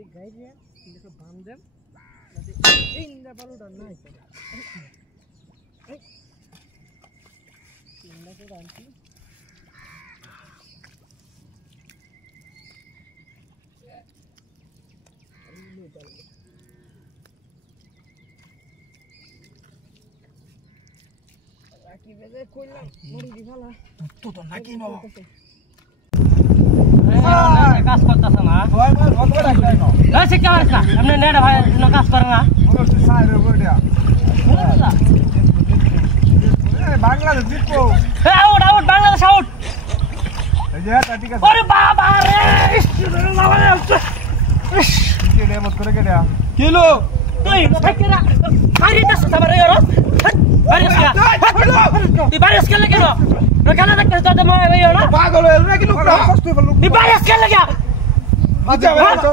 খালি গাইরে এটা বান্ধে এই ইন্দা বালুটা নাই এই ইন্দা তো আনছি কি বেজে কইলাম মরি দি ভালা তো তো নাকি ন কাজ করতেছ না ওই বল কত রাখলাই ন না শিক্ষা আছে না আপনি নেড়া ভাই কাজ করে না ওর তো সাইরে বড়িয়া এই বাংলাদেশ জিতবো আউট আউট বাংলাদেশ আউট এই যে ঠিক আছে আরে বাবা রে কি রে মত করে গেয়া কিলো তুই থাকেরা খারিতাছ তোমার এর Dibayas ka lagi no? Regala na kasi dada mga ngayon na? Bago lo, lagi lo ka. Dibayas ka lagi.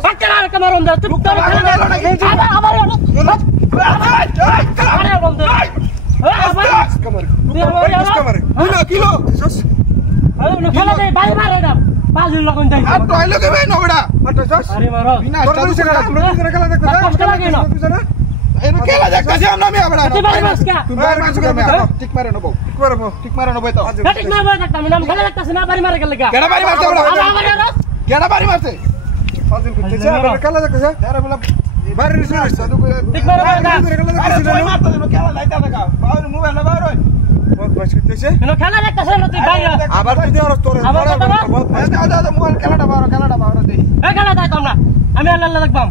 Pagkala ka maron dahil. Lukta na ka na. Abar yun. Abar yun. Kilo, kilo. Kilo day, bayi mara na. Pazul lang kung day. Ato, ay lagi ba yun o bada? Ato, sos? Ari maro. Torno sa kala, tulog sa kala. Tapos ka lagi no? এনো কেলা দেখতাছি আমরা আমি আবার তুই বাড়ি মাস কা তুই বাড়ি মাস কা ঠিক মারে নবো ঠিক মারে নবো তো ঠিক না বাই দেখতাম নাম খেলা দেখতাছ না বাড়ি মারে গেল লাগা কেডা বাড়ি মারতে বড় কেডা বাড়ি মারতে ফাজিল করতেছে আবার খেলা দেখতাছ আরে বলা বাড়ি রিসে সাদু করে ঠিক মারে না আরে তুই মারতে না খেলা লাইতা দেখা বাউর মোবাইল না বাউর বহুত বাস করতেছে এনো খেলা দেখতাছ না তুই বাইরে আবার তুই আর তোর বহুত বাস দাও মোবাইল খেলাটা বাউর দেই এ খেলা দাও তোমরা আমি আল্লাহ দেখবাম